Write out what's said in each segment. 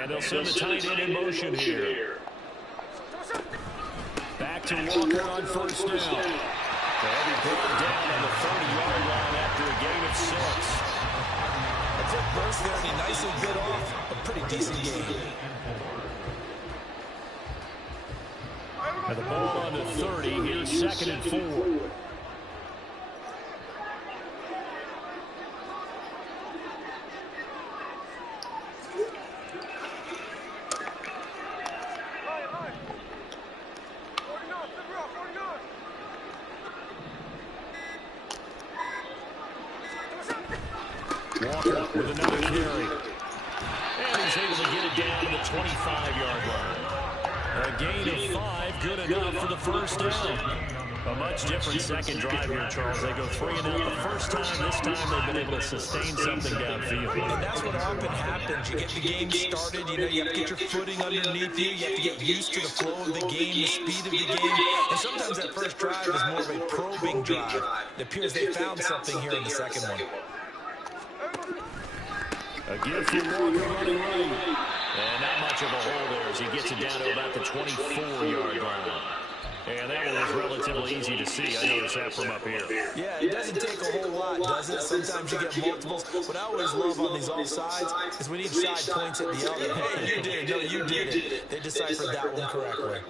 And they'll send the tight end in motion here. Back to Walker on first down. They'll be brought down on the 30-yard line after a gain of 6. A quick burst there, and he nicely bit off a pretty decent game. And the ball on the 30. Here's 2nd and 4. Walker with another carry. And he's able to get it down to the 25-yard line. A gain of 5, good enough for the first down. A much different second drive here, Charles. They go 3 and out the first time. This time they've been able to sustain something downfield. And that's what often happens. You get the game started. You have to get your footing underneath you. You have to get used to the flow of the game, the speed of the game. And sometimes that first drive is more of a probing drive. It appears they found something here in the second one. A give for Walker running right. And not much of a hole there as he gets it down to about the 24-yard line. And that one was relatively easy to see. I noticed that from up here. Yeah, it doesn't take a whole lot, does it? Sometimes you get multiples. What I always love on these offsides is when each side points at the other. Hey, you did it. No, you did it. They deciphered that one correctly.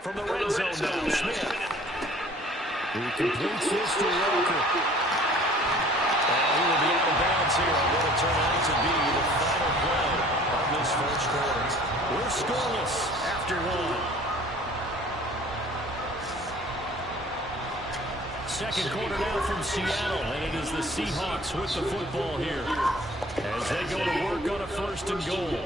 From the red zone now, Smith. He completes this to Walker. And he will be out of bounds here on what will turn out to be the final play of this first quarter. We're scoreless after 1. Second quarter now from Seattle, and it is the Seahawks with the football here as they go to work on a 1st and goal.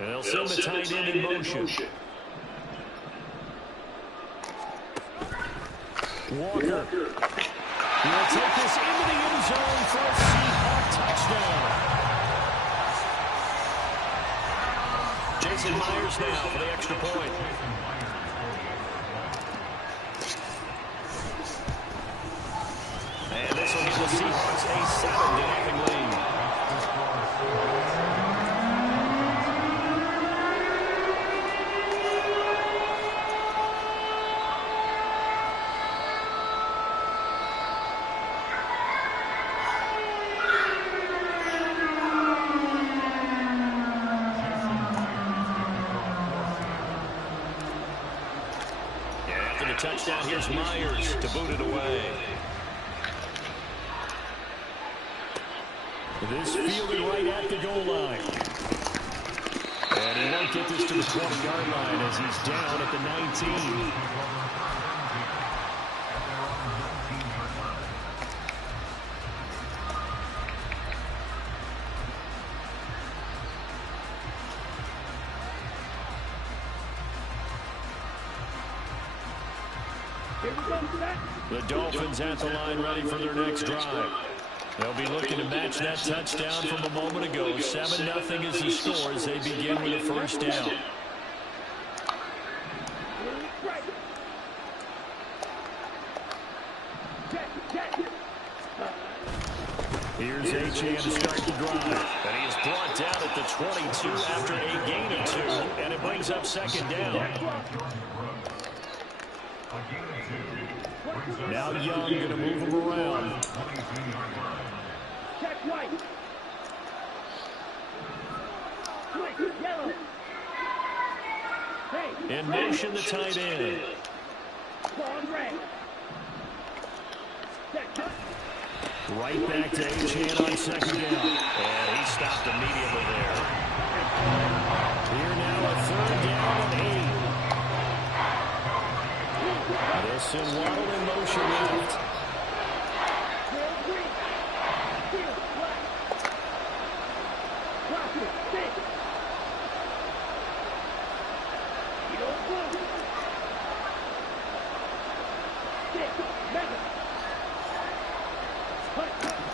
And they'll send the tight end in motion. Walker. He'll take this into the end zone for a Seahawk touchdown. Jason Myers now for the extra point. And this will give the Seahawks a 7-0 lead. Touchdown, here's Myers to boot it away. This fielded right at the goal line. And he won't get this to the 20-yard line as he's down at the 19. The Dolphins at the line ready for their next drive. They'll be looking to match that touchdown from a moment ago. 7-0 is the score as they begin with a first down. Here's Achane to start the drive. And he is brought down at the 22 after a gain of 2. And it brings up 2nd down. Now Young going to move him around. Check right. In motion, the tight end. Right back to Achane on 2nd down. And he stopped immediately there. Here now a 3rd down and 8. They'll send Waddle in motion left.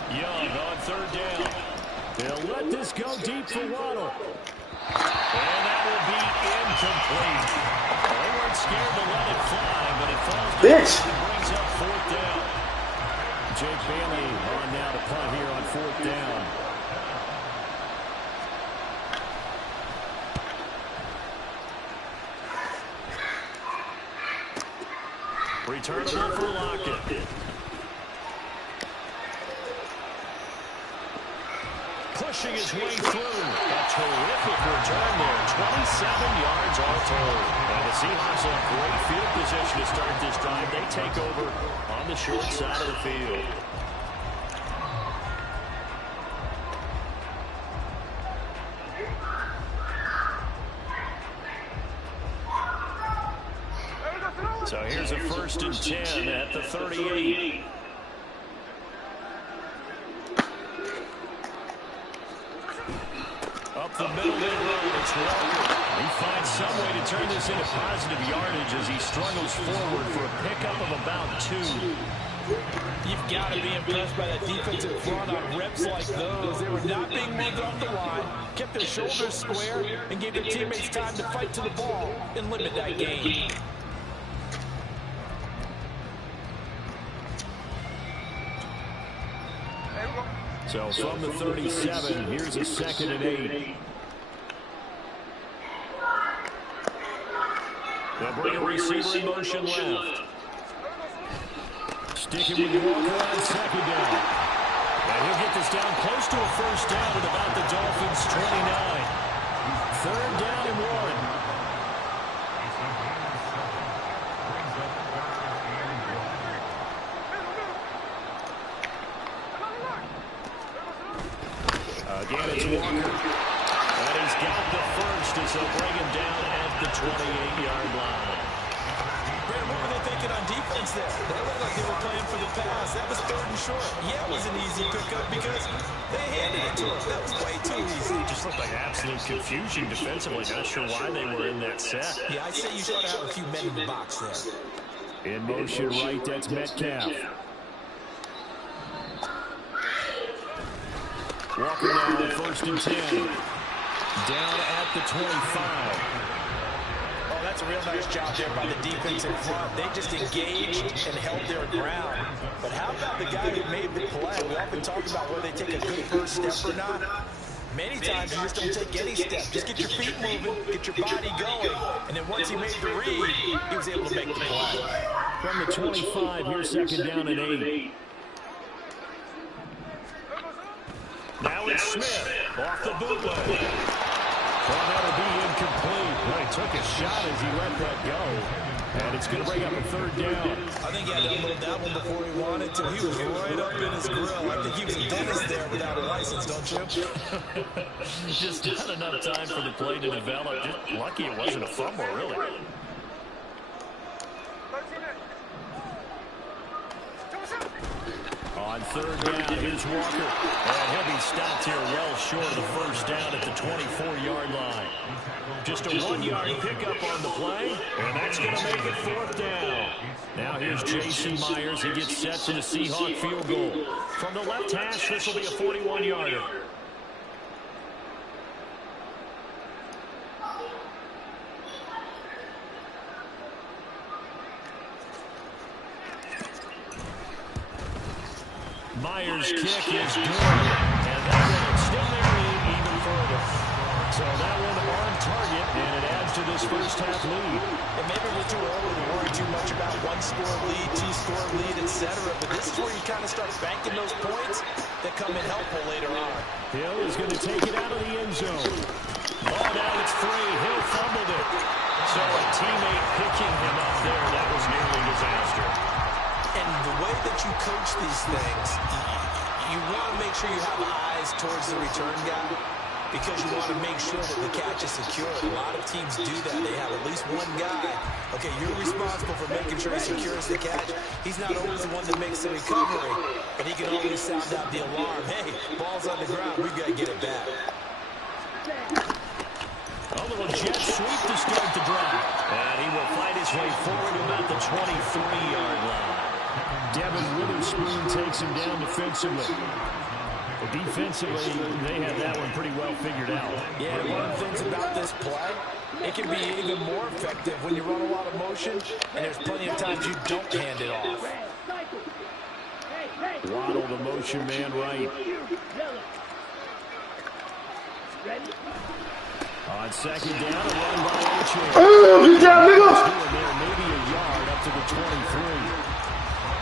Young on 3rd down. They'll let this go deep for Waddle. And that will be incomplete. They weren't scared to let it fly, but it falls down and brings up fourth down. Jake Bailey on now to punt here on fourth down. Returnable for Lockett. Pushing his way through. A terrific return there. 27 yards all told. And the Seahawks are in great field position to start this drive. They take over on the short side of the field. So here's a 1st and 10 at the 38. Up the middle they run. It's Walker. He finds some way to turn this into positive yardage as he struggles forward for a pickup of about 2. You've got to be impressed by that defensive front on reps like those. They were not being moved off the line, kept their shoulders square, and gave their teammates time to fight to the ball and limit that gain. So from the 37, here's a 2nd and 8. They'll bring a receiver in motion left. Sticking with Walker on 2nd down. And he'll get this down close to a 1st down at about the Dolphins' 29. 3rd down and 1. Again, it's Walker. And he's got the 1st as they'll bring him down at the 28-yard line. Brad, what were they thinking on defense there? They looked like they were playing for the pass. That was 3rd and short. Yeah, it was an easy pickup because they handed it to him. That was way too easy. It just looked like absolute confusion defensively. Not sure why they were in that set. Yeah, I'd say you ought to have a few men in the box there. In motion right, that's Metcalf. Walker now on 1st and 10. Down at the 25. Oh, that's a real nice job there by the defensive front. They just engaged and held their ground. But how about the guy who made the play? We often talk about whether they take a good first step or not. Many times you just don't take any step. Just get your feet moving, get your body going. And then once he made the read, he was able to make the play. From the 25, here's 2nd down and 8. Now it's Smith off the bootleg. Well, that'll be incomplete. Well, he took a shot as he let that go. And it's going to bring up a 3rd down. I think he had to unload that one before he wanted to. He was right up in his grill. I think he was a dentist there without a license, don't you? Just not enough time for the play to develop. Just lucky it wasn't a fumble, really. On 3rd down, here's Walker. And he'll be stopped here well short of the 1st down at the 24-yard line. Just a 1-yard pickup on the play, and that's going to make it 4th down. Now here's Jason Myers. He gets set for the Seahawk field goal. From the left hash, this will be a 41-yarder. Myers' kick is good, and that one extending the lead even further. So that one on target, and it adds to this first half lead. And maybe we're too early to worry too much about 1-score lead, 2-score lead, etc. But this is where you kind of start banking those points that come in helpful later on. Hill is going to take it out of the end zone. Oh, now it's free. Hill fumbled it. So a teammate picking him up there, that was nearly disaster. And the way that you coach these things, you want to make sure you have eyes towards the return guy because you want to make sure that the catch is secure. A lot of teams do that. They have at least one guy. Okay, you're responsible for making sure he secures the catch. He's not always the one that makes the recovery, but he can always sound out the alarm. Hey, ball's on the ground. We've got to get it back. A little jet sweep to start the drive. And he will fight his way forward to about the 23-yard line. Devin Witherspoon takes him down defensively. Well, defensively, they had that one pretty well figured out. Yeah, one of the things about this play, it can be even more effective when you run a lot of motion, and there's plenty of times you don't hand it off. Waddle, the motion man right. On second down, a run by Achane. Oh, good job, nigga. Maybe a yard up to the 23.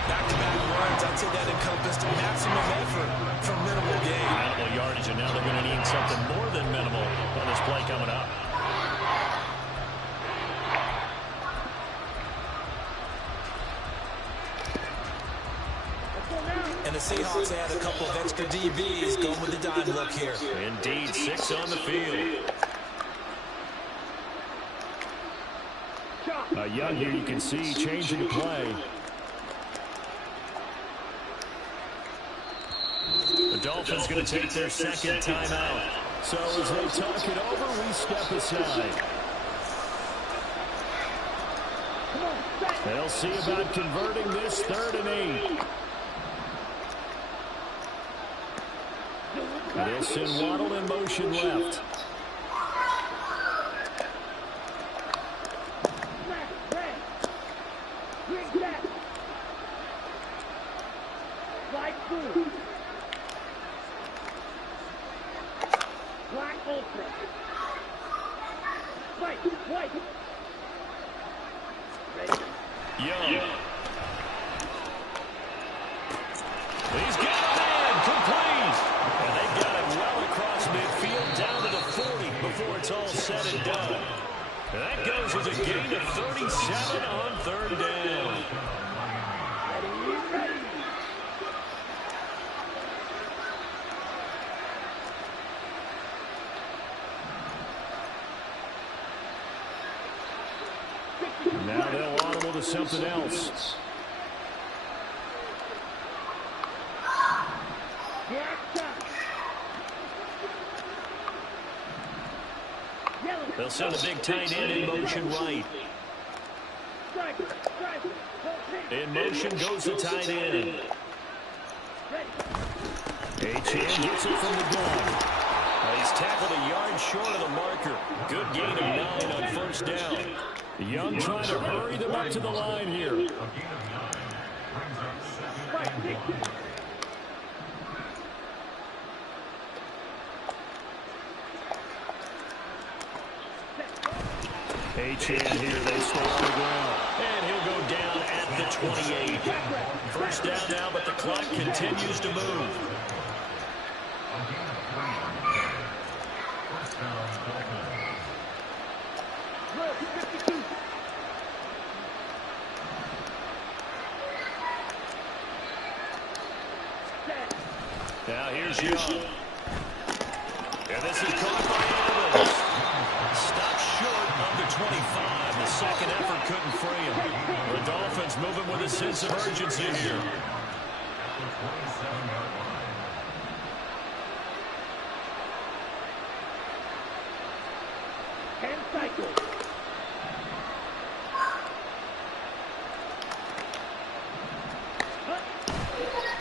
Back-to-back runs, I'd say that encompassed maximum effort for minimal gain. Minimal yardage, and now they're going to need something more than minimal on this play coming up. And the Seahawks add a couple of extra DBs going with the dime look here. Indeed, 6 on the field. Young here, you can see, changing the play. The Dolphins going to take their second timeout. So as they talk it over, we step aside. They'll see about converting this 3rd and 8. They'll send Waddle in motion left. Young. He's got it in, complete. And they've got it well across midfield, down to the 40 before it's all said and done. And that goes as a gain of 37 on 3rd down. Now they'll audible to something else. They'll send a big tight end in motion right. In motion goes the tight end. Achane gets it from the gun. He's tackled a yard short of the marker. Good gain of 9 on 1st down. Young trying to hurry them up to the line here. Achane here, they stay on the ground. And he'll go down at the 28. 1st down now, but the clock continues to move. Now here's Young. And this is caught by Evans. Stopped short of the 25. The second effort couldn't free him. The Dolphins moving with a sense of urgency here.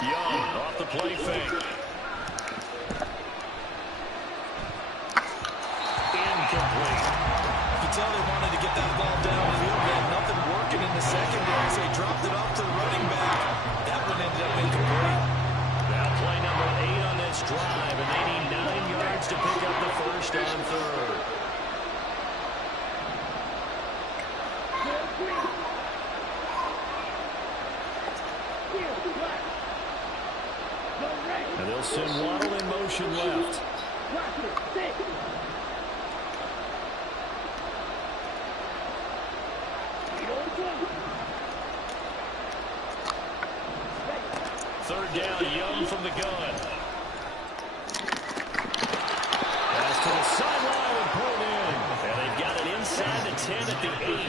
Young off the play fake. Incomplete. You can tell they wanted to get that ball downfield. They had nothing working in the secondary, so he dropped it off to the running back. That one ended up incomplete. Now play number 8 on this drive, and they need 9 yards to pick up the 1st on 3rd. And they'll send Waddle in motion left. Third down, Young from the gun. Pass to the sideline and pulled in. And they've got it inside the 10 at the 8.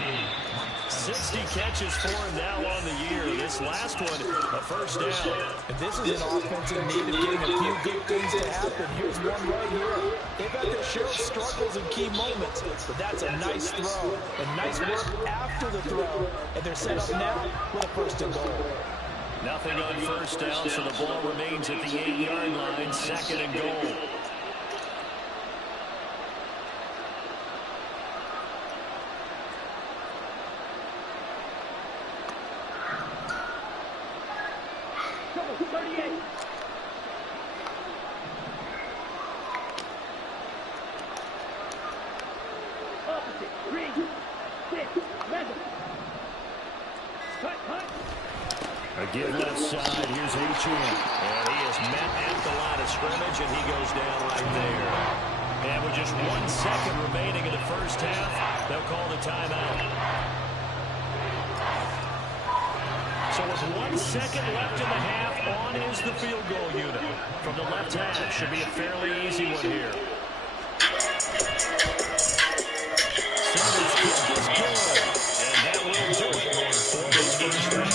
60 catches for him now on the year. This last one, a 1st down. And this is an offense in need of getting a few good things to happen. Here's one right here. They've had their share of struggles in key moments, but that's a nice throw. And nice work after the throw. And they're set up now with a 1st and goal. Nothing on first down, so the ball remains at the 8-yard line, 2nd and goal. Again, left side. Here's Etienne. And he is met at the line of scrimmage, and he goes down right there. And with just 1 second remaining in the first half, they'll call the timeout. So with 1 second left in the half, on is the field goal unit. From the left half, should be a fairly easy one here. Sanders kick is good. And that will do it for this first half.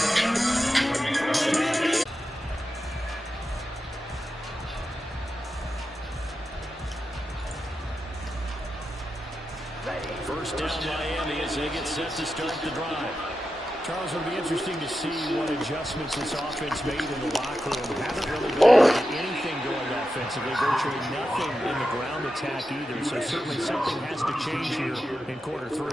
First down Miami as they get set to start the drive. Charles, it'll be interesting to see what adjustments this offense made in the locker room. Haven't really been able to get anything going offensively. Virtually nothing in the ground attack either. So certainly something has to change here in quarter 3.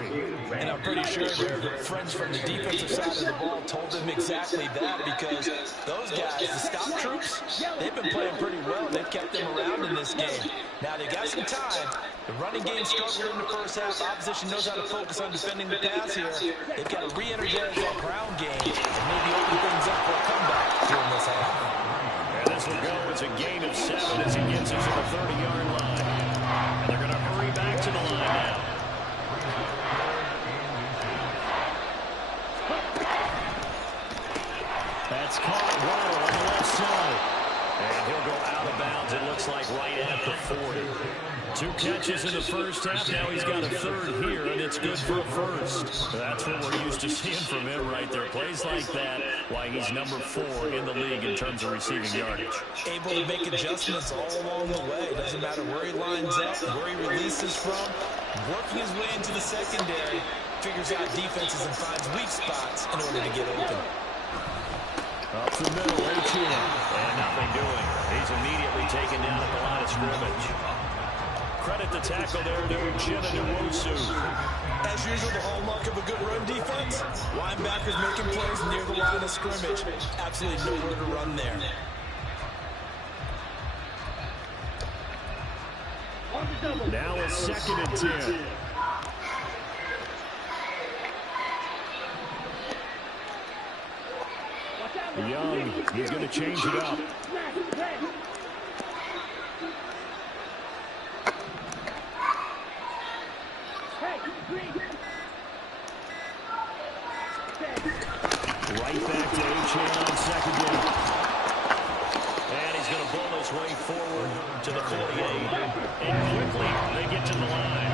And I'm pretty sure their friends from the defensive side of the ball told them exactly that, because those guys, the stop troops, they've been playing pretty well. They've kept them around in this game. Now they got some time. The running game struggled in the first half. Opposition knows how to focus on defending the pass here. They've got to re-energize that ground game and maybe open things up for a comeback here in this half. And this will go as a gain of 7 as he gets us to the 30-yard line. And they're going to hurry back to the line now. That's caught well on the left side. And he'll go out of bounds, it looks like, right at the 40. 2 catches in the first half. Now he's got a 3rd here, and it's good for a 1st. That's what we're used to seeing from him right there. Plays like that, why he's number 4 in the league in terms of receiving yardage. Able to make adjustments all along the way. Doesn't matter where he lines up, where he releases from. Working his way into the secondary, figures out defenses and finds weak spots in order to get open. Up the middle, Etienne. And nothing doing. He's immediately taken down at the line of scrimmage. Credit the tackle there to Uchenna Nwosu. As usual, the hallmark of a good run defense, linebackers making plays near the line of scrimmage. Absolutely nowhere to run there. Now a 2nd and 10. Young, he's going to change it up. Right back to Etienne on 2nd down. And he's going to bull his way forward to the 48. And quickly, they get to the line.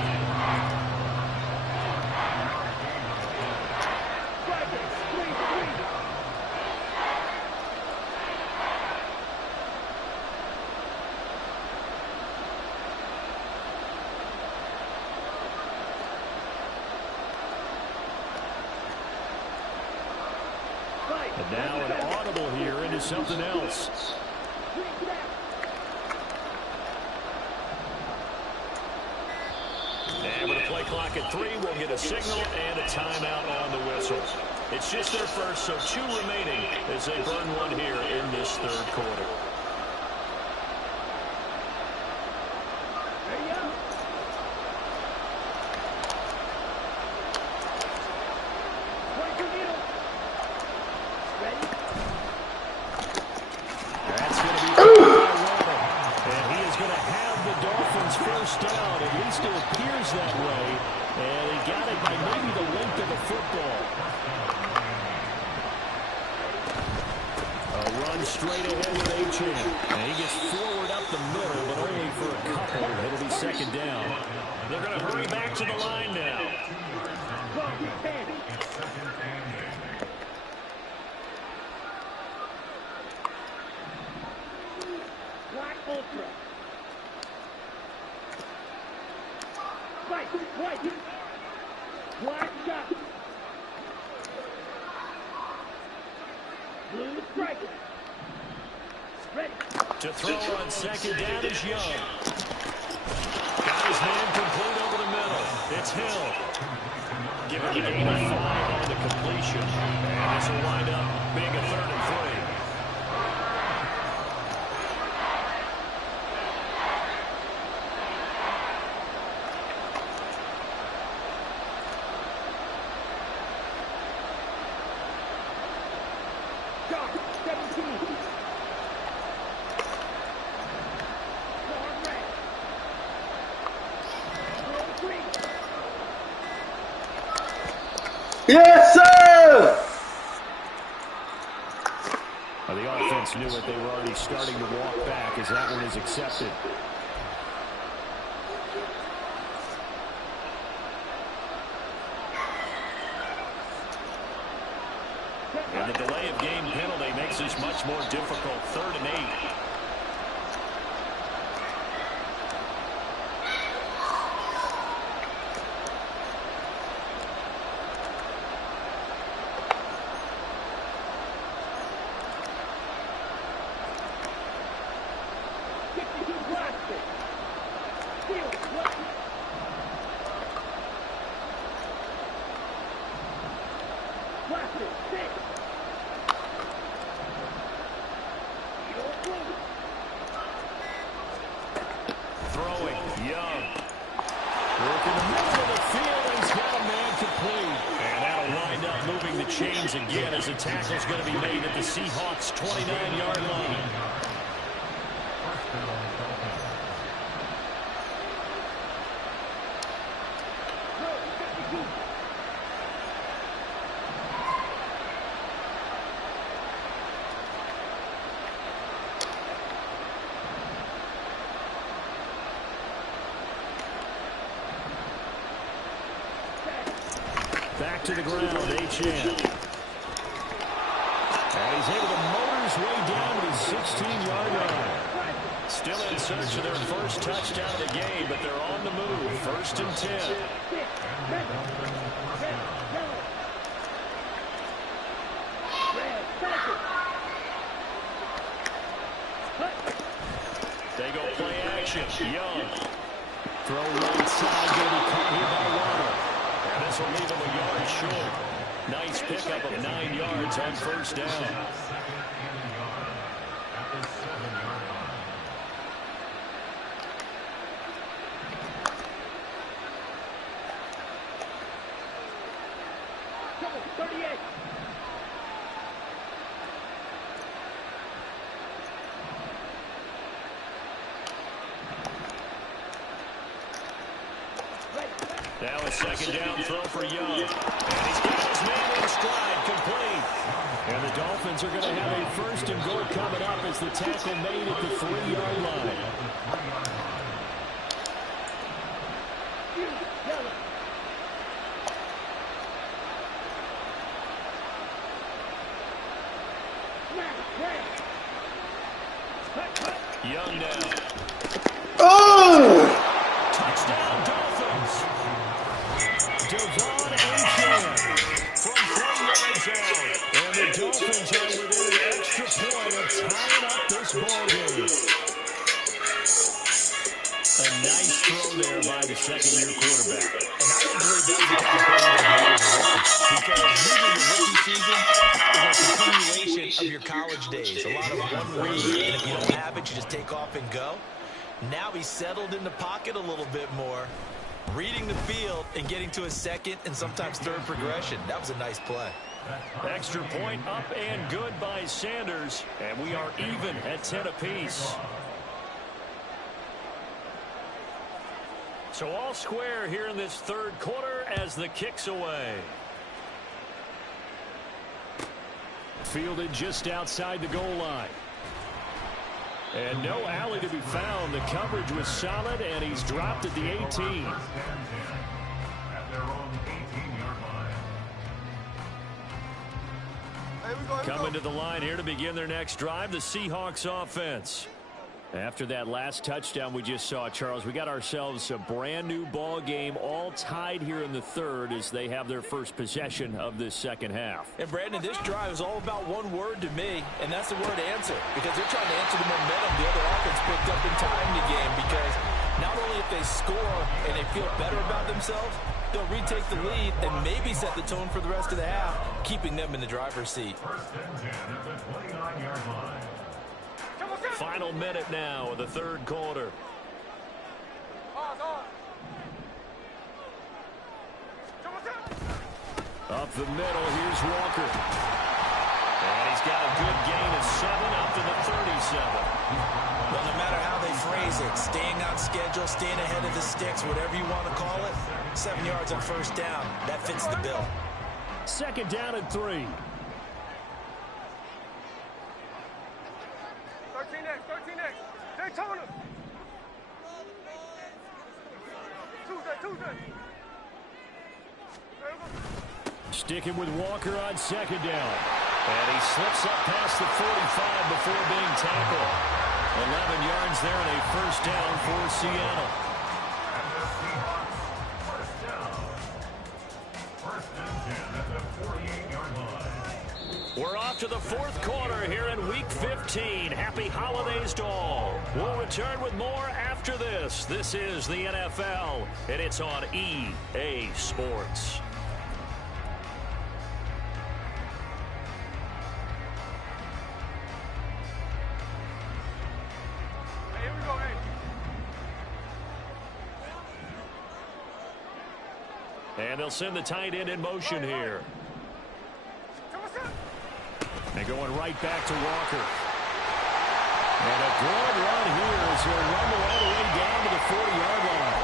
And now an audible here into something else. And with a play clock at 3, we'll get a signal and a timeout on the whistle. It's just their first, so 2 remaining as they burn one here in this 3rd quarter. First down, at least it appears that way, and he got it by maybe the length of a football. A run straight ahead with Etienne, and he gets forward up the middle, but only for a couple. It'll be 2nd down. They're going to hurry back to the line now. Black Ultra. Black shot. Blue Strike. Ready. To throw on second down is Young. Got his man complete over the middle. It's Hill. Give it a gain of 5 on the completion. And this will wind up being a 3rd and 3. Stop. 17. Forward red. Roll 3. Yes, sir! Well, the offense knew it. They were already starting to walk back as that one is accepted. And the delay of game penalty makes this much more difficult. 3rd and 8. Throwing, Young. Work in the middle of the field, and he's got a man complete. And that'll wind up moving the chains again as the tackle's going to be made at the Seahawks' 29-yard line. Back to the ground, H.N. And he's able to motor his way down to the 16-yard line. Still in search of their first touchdown of the game, but they're on the move. 1st and 10. They go play action. Young. Throw right side, going to be caught here by Waddle. And this will leave him a yard short. Nice pickup of 9 yards on 1st down. Now a 2nd down throw for Young. And he's got his man in stride, complete. And the Dolphins are going to have a 1st and goal coming up as the tackle made at the 3-yard line. Young now. Oh! Touchdown, Dolphins. Devon Achane from 3 yards out. And the Dolphins are within an extra point of tying up this ballgame. A nice throw there by the 2nd-year quarterback. And I don't believe that's the kind of thing that because usually the rookie season is a continuation of your college days. A lot of one read, and if you don't have it, you just take off and go. Now he's settled in the pocket a little bit more, reading the field and getting to a 2nd and sometimes 3rd progression. That was a nice play. Extra point up and good by Sanders. And we are even at 10 apiece. So all square here in this 3rd quarter as the kick's away. Fielded just outside the goal line. And no alley to be found. The coverage was solid, and he's dropped at the 18. Coming to the line here to begin their next drive, the Seahawks offense. After that last touchdown we just saw, Charles, we got ourselves a brand new ball game, all tied here in the third as they have their first possession of this second half. And Brandon, this drive is all about one word to me, and that's the word answer, because they're trying to answer the momentum the other offense picked up in time in the game, because not only if they score and they feel better about themselves, they'll retake the lead and maybe set the tone for the rest of the half, keeping them in the driver's seat. Final minute now of the third quarter. Up the middle, here's Walker. And he's got a good gain of 7 up to the 37. Well, no matter how they phrase it, staying on schedule, staying ahead of the sticks, whatever you want to call it, 7 yards on first down, that fits the bill. Second down and 3. 13X. Daytona. Tuesday. Sticking with Walker on second down. And he slips up past the 45 before being tackled. 11 yards there and a first down for Seattle. We're off to the fourth quarter here in Week 15. Happy holidays to all. We'll return with more after this. This is the NFL, and it's on EA Sports. Hey, here we go, And they'll send the tight end in motion here. And going right back to Walker. And a good run here as he'll rumble all the way down to the 40-yard line.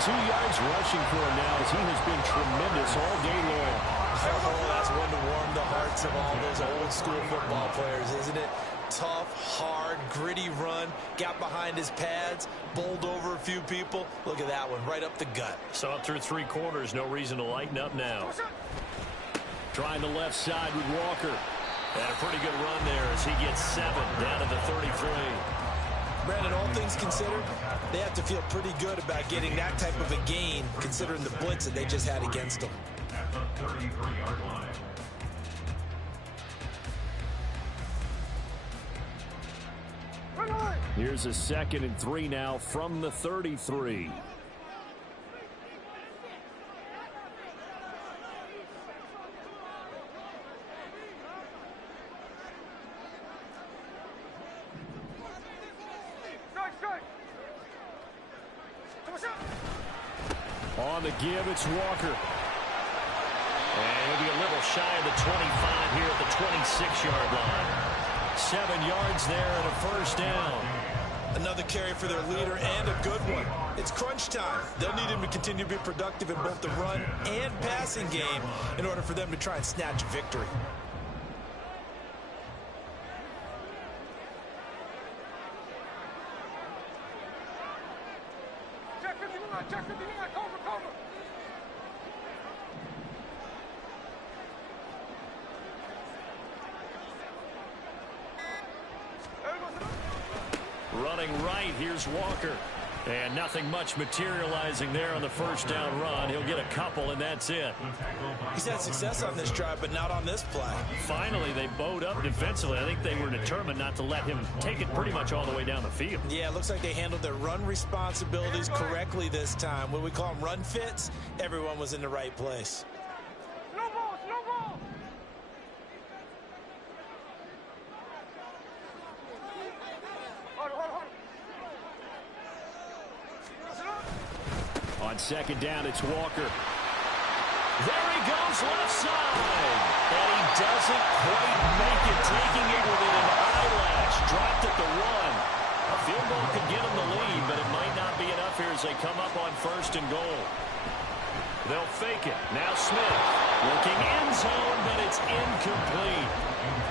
82 yards rushing for him now as he has been tremendous all day long. Oh, that's one to warm the hearts of all those old-school football players, isn't it? Tough, hard, gritty run, got behind his pads, bowled over a few people. Look at that one, right up the gut. Saw it through 3 quarters, no reason to lighten up now. Trying the left side with Walker. And a pretty good run there as he gets 7 down to the 33. Brandon, all things considered, they have to feel pretty good about getting that type of a gain, considering the blitz that they just had against them. At the 33-yard line. Here's a 2nd and 3 now from the 33. On the give, it's Walker. And he'll be a little shy of the 25 here at the 26-yard line. 7 yards there and a first down. Another carry for their leader and a good one. It's crunch time. They'll need him to continue to be productive in both the run and passing game in order for them to try and snatch victory. Check 59, cover. Running right, here's Walker. And nothing much materializing there on the first down run. He'll get a couple, and that's it. He's had success on this drive, but not on this play. Finally, they bowed up defensively. I think they were determined not to let him take it pretty much all the way down the field. Yeah, it looks like they handled their run responsibilities correctly this time. When we call them run fits, everyone was in the right place. No ball. Hold. On second down, it's Walker. There he goes, left side. And he doesn't quite make it, taking it within an eyelash. Dropped at the 1. A field goal could get him the lead, but it might not be enough here as they come up on 1st and goal. They'll fake it. Now Smith looking end zone, but it's incomplete.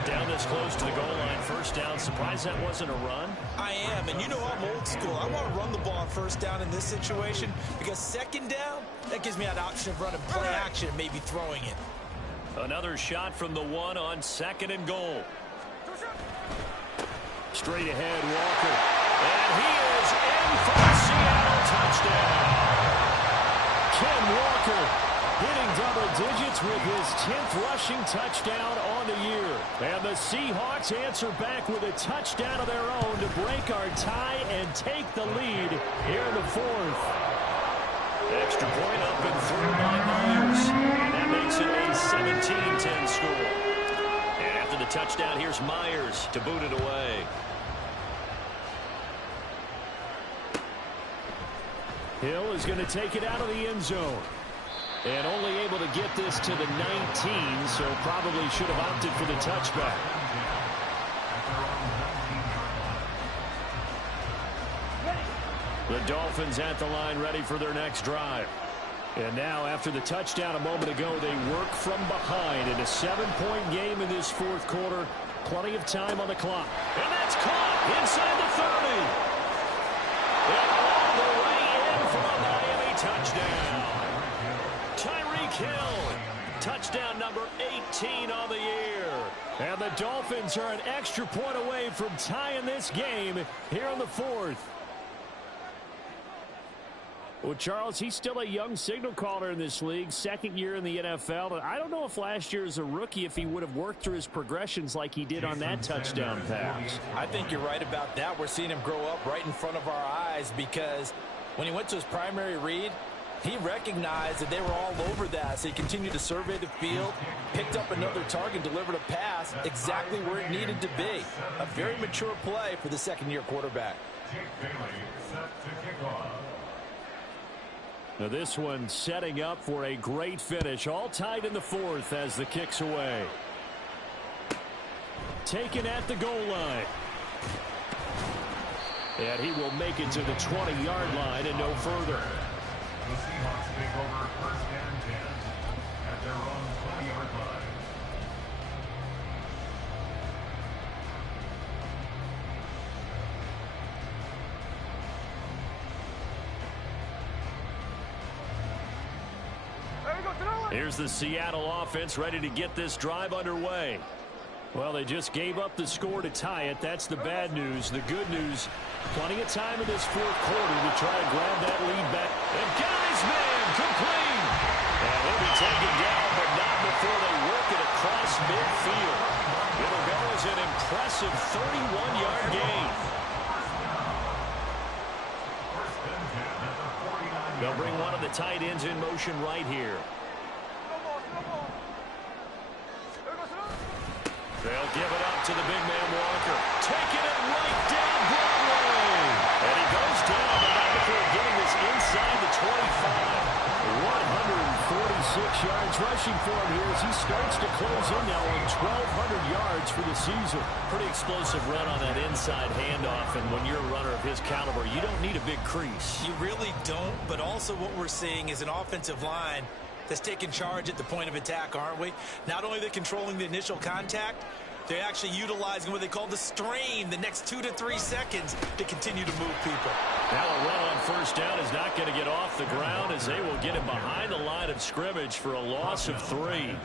Down this close to the goal line, first down. Surprised that wasn't a run? I am, and you know I'm old school. I want to run the ball on first down in this situation because second down, that gives me an option of running play action and maybe throwing it. Another shot from the 1 on 2nd and goal. Straight ahead, Walker. he is in for the Seattle touchdown. Ken Walker hitting double digits with his 10th rushing touchdown on the year. And the Seahawks answer back with a touchdown of their own to break our tie and take the lead here in the fourth. Extra point up and through by Myers. And that makes it a 17-10 score. And after the touchdown, here's Myers to boot it away. Hill is going to take it out of the end zone. And only able to get this to the 19, so probably should have opted for the touchback. The Dolphins at the line ready for their next drive. And now, after the touchdown a moment ago, they work from behind in a 7-point game in this fourth quarter. Plenty of time on the clock. And that's caught inside the 30. And all the way in for a Miami touchdown. Tyreek Hill, touchdown number 18 on the year. And the Dolphins are an extra point away from tying this game here in the fourth. Well, Charles, he's still a young signal caller in this league, second year in the NFL. I don't know if last year as a rookie, if he would have worked through his progressions like he did on that touchdown pass. I think you're right about that. We're seeing him grow up right in front of our eyes because when he went to his primary read, he recognized that they were all over that, so he continued to survey the field, picked up another target, delivered a pass exactly where it needed to be. A very mature play for the second-year quarterback. Now this one setting up for a great finish, all tied in the fourth as the kick's away. Taken at the goal line. And he will make it to the 20-yard line and no further. The Seahawks take over first and 10 at their own 20-yard line. Here's the Seattle offense ready to get this drive underway. Well, they just gave up the score to tie it. That's the bad news. The good news, plenty of time in this fourth quarter to try to grab that lead back. And got his man complete. And he'll be taken down, but not before they work it across midfield. It'll go as an impressive 31-yard gain. They'll bring one of the tight ends in motion right here. They'll give it up to the big man Walker. Taking it right down Broadway. And he goes down, but not before getting this inside the 25. 146 yards rushing for him here as he starts to close in now on 1,200 yards for the season. Pretty explosive run on that inside handoff, and when you're a runner of his caliber, you don't need a big crease. You really don't, but also what we're seeing is an offensive line that's taking charge at the point of attack, aren't we? Not only are they controlling the initial contact, they're actually utilizing what they call the strain, the next 2 to 3 seconds to continue to move people. Now a run on first down is not going to get off the ground as they will get him behind the line of scrimmage for a loss of 3.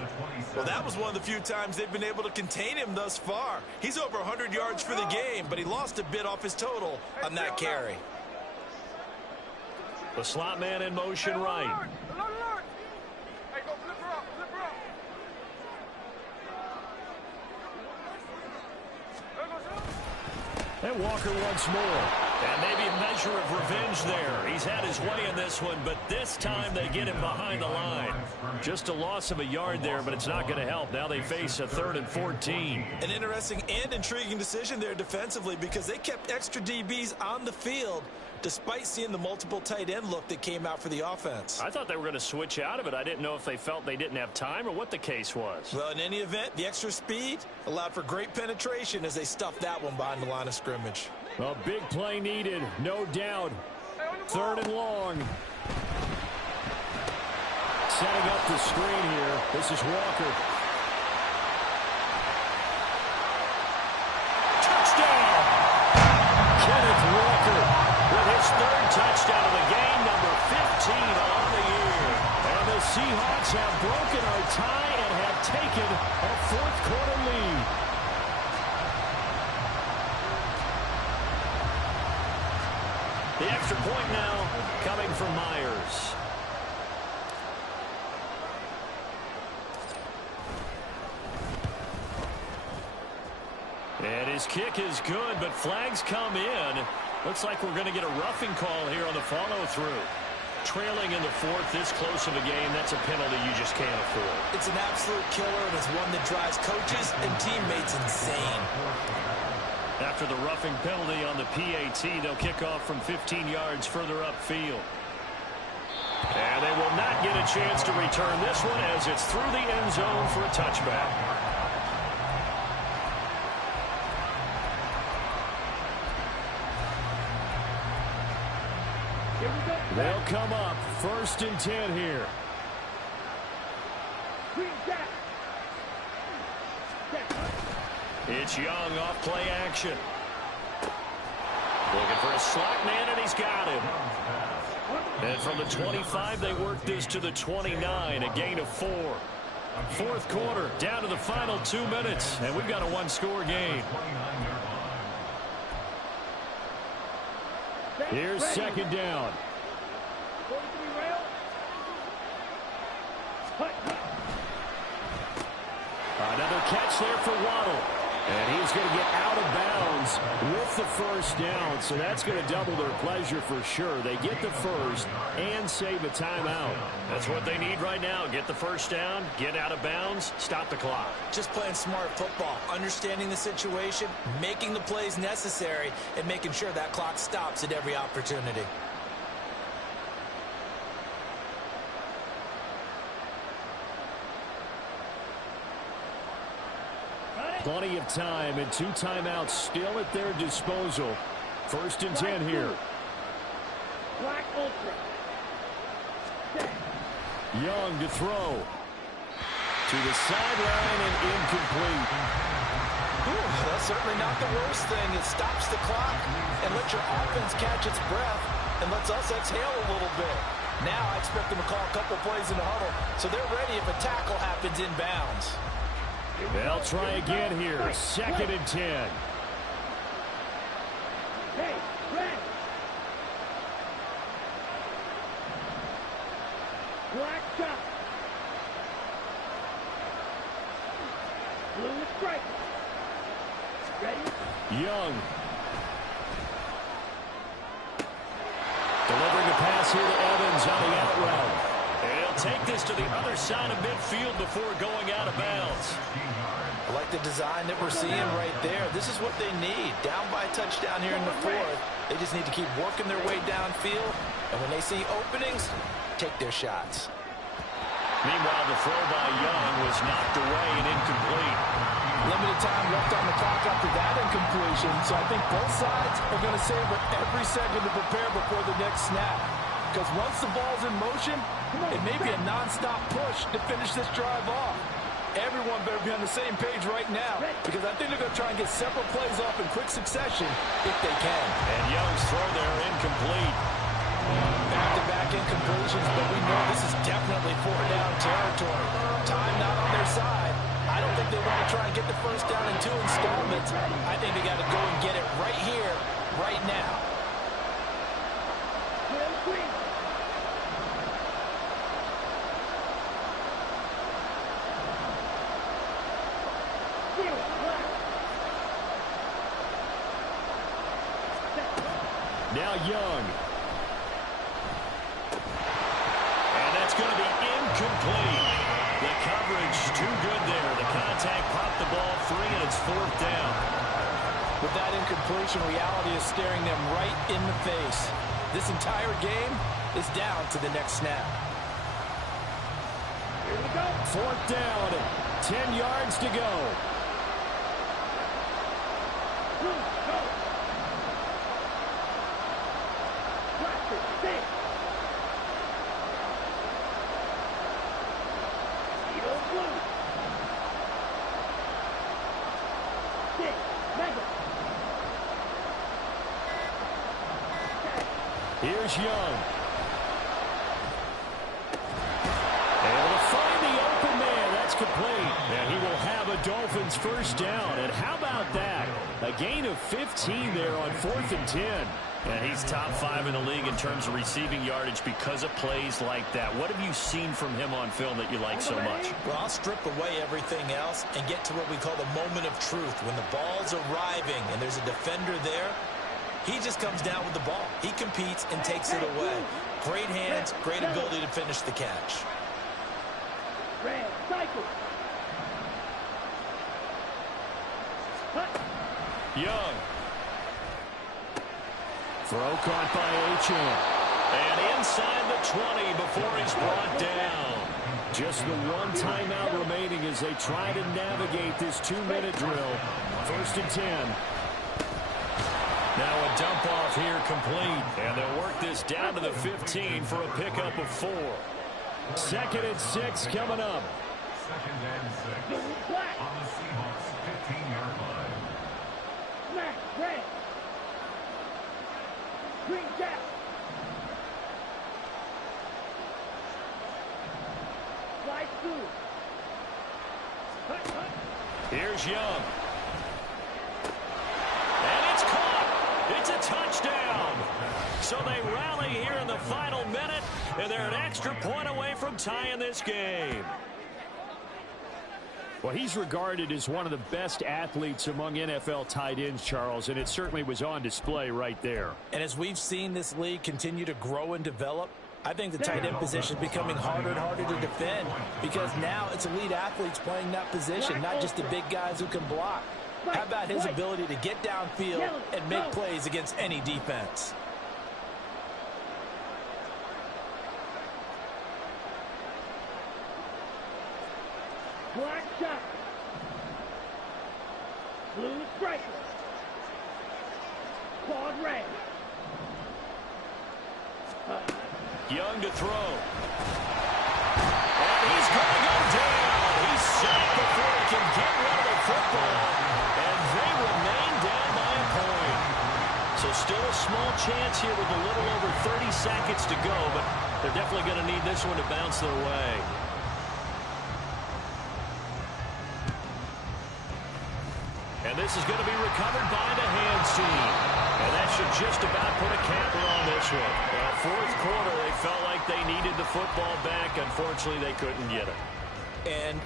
Well, that was one of the few times they've been able to contain him thus far. He's over 100 yards for the game, but he lost a bit off his total on that carry. The slot man in motion right. Hey, go flip her up, flip her up. And Walker once more. And maybe a measure of revenge there. He's had his way in this one, but this time they get him behind the line. Just a loss of a yard there, but it's not going to help. Now they face a 3rd and 14. An interesting and intriguing decision there defensively because they kept extra DBs on the field despite seeing the multiple tight end look that came out for the offense. I thought they were going to switch out of it. I didn't know if they felt they didn't have time or what the case was. Well, in any event, the extra speed allowed for great penetration as they stuffed that one behind the line of scrimmage. A big play needed, no doubt. 3rd and long. Setting up the screen here. This is Walker. Touchdown! Kenneth Walker with his 3rd touchdown of the game, number 15 on the year. And the Seahawks have broken our tie and have taken a 4th quarter lead. The extra point now coming from Myers. And his kick is good, but flags come in. Looks like we're going to get a roughing call here on the follow-through. Trailing in the fourth, this close of a game, that's a penalty you just can't afford. It's an absolute killer, and it's one that drives coaches and teammates insane. After the roughing penalty on the PAT, they'll kick off from 15 yards further upfield. And they will not get a chance to return this one as it's through the end zone for a touchback. They'll come up 1st and 10 here. It's Young off play action. Looking for a slot man, and he's got him. And from the 25, they work this to the 29, a gain of 4. Fourth quarter, down to the final 2 minutes, and we've got a one-score game. Here's 2nd down. Another catch there for Waddle. And he's going to get out of bounds with the first down. So that's going to double their pleasure for sure. They get the first and save a timeout. That's what they need right now. Get the first down, get out of bounds, stop the clock. Just playing smart football, understanding the situation, making the plays necessary, and making sure that clock stops at every opportunity. Plenty of time and 2 timeouts still at their disposal. 1st and 10 here. Young to throw. To the sideline and incomplete. That's certainly not the worst thing. It stops the clock and lets your offense catch its breath and lets us exhale a little bit. Now I expect them to call a couple plays in the huddle so they're ready if a tackle happens inbounds. They'll try again here. 2nd and 10. Hey, red. Black shot. Blue strike. Ready? Young. Delivering a pass here to Evans on the out route. And he'll take this to the other side of midfield before going out of bounds. I like the design that we're seeing right there. This is what they need. Down by a touchdown here in the fourth. They just need to keep working their way downfield. And when they see openings, take their shots. Meanwhile, the throw by Young was knocked away and incomplete. Limited time left on the clock after that incompletion. So I think both sides are going to savor every second to prepare before the next snap. Because once the ball's in motion, it may be a non-stop push to finish this drive off. Everyone better be on the same page right now, because I think they're going to try and get several plays off in quick succession if they can. And Young's throw there incomplete. Back-to-back incompletions, but we know this is definitely 4-down territory. Time not on their side. I don't think they want to try and get the first down in 2 installments. I think they got to go and get it right here, right now. Now Young. And that's going to be incomplete. The coverage too good there. The contact popped the ball free, and it's 4th down. With that incompletion, reality is staring them right in the face. This entire game is down to the next snap. Here we go. 4th down, 10 yards to go. Blue, go. Watch it, stay. Eagle blue. Stay, mega. Here's Young. Able to find the open man. That's complete. And he will have a the Dolphins first down. And how about that? A gain of 15 there on 4th and 10. Yeah, he's top 5 in the league in terms of receiving yardage because of plays like that. What have you seen from him on film that you like so much? Well, I'll strip away everything else and get to what we call the moment of truth. When the ball's arriving and there's a defender there, he just comes down with the ball. He competes and takes it away. Great hands, great ability to finish the catch. Red, cycle. Young. Throw caught by Achane. And inside the 20 before he's brought down. Just the one timeout remaining as they try to navigate this 2-minute drill. 1st and 10. Now a dump off here complete. And they'll work this down to the 15 for a pickup of 4. 2nd and 6 coming up. 2nd and 6 on the Seahawks 15-yard line. Smack, red. Green gap. Slide through. Here's Young. And it's caught. It's a touchdown. So they rally here in the final minute, and they're an extra point away from tying this game. Well, he's regarded as one of the best athletes among NFL tight ends, Charles, and it certainly was on display right there. And as we've seen this league continue to grow and develop, I think the tight end position is becoming harder and harder to defend because now it's elite athletes playing that position, not just the big guys who can block. How about his ability to get downfield and make plays against any defense? Black shot. Blue striker. Quad red. Young to throw. And he's going to go down. He's sacked before he can get rid of the football. And they remain down by a point. So still a small chance here with a little over 30 seconds to go, but they're definitely going to need this one to bounce their way. And this is going to be recovered by the hands team. And that should just about put a capper on this one. Well, 4th quarter, they felt like they needed the football back. Unfortunately, they couldn't get it. And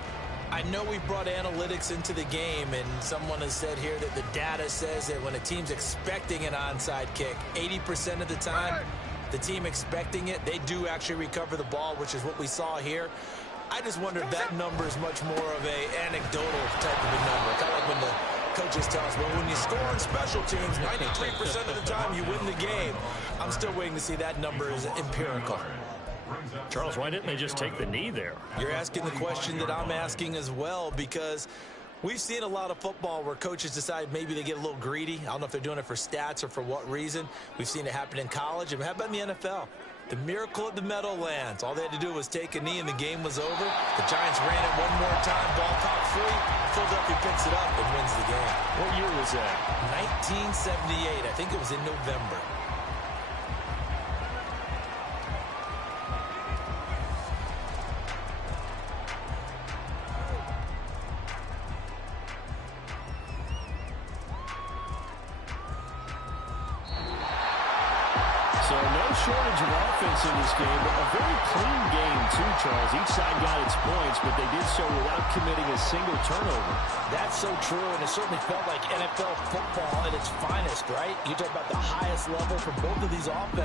I know we brought analytics into the game, and someone has said here that the data says that when a team's expecting an onside kick, 80% of the time, the team expecting it, they do actually recover the ball, which is what we saw here. I just wonder if that number is much more of a anecdotal type of a number. Kind of like when the coaches tell us, well, when you score on special teams, 93% of the time you win the game. I'm still waiting to see that number is empirical. Charles, why didn't they just take the knee there? You're asking the question that I'm asking as well, because we've seen a lot of football where coaches decide maybe they get a little greedy. I don't know if they're doing it for stats or for what reason. We've seen it happen in college. And how about in the NFL? The miracle at the Meadowlands. All they had to do was take a knee and the game was over. The Giants ran it one more time. Ball caught free. Philadelphia picks it up and wins the game. What year was that? 1978. I think it was in November. So no shortage of offense in this game, but a very clean game too, Charles. Each side got its points, but they did so without committing a single turnover. That's so true, and it certainly felt like NFL football at its finest, right? You talk about the highest level for both of these offenses.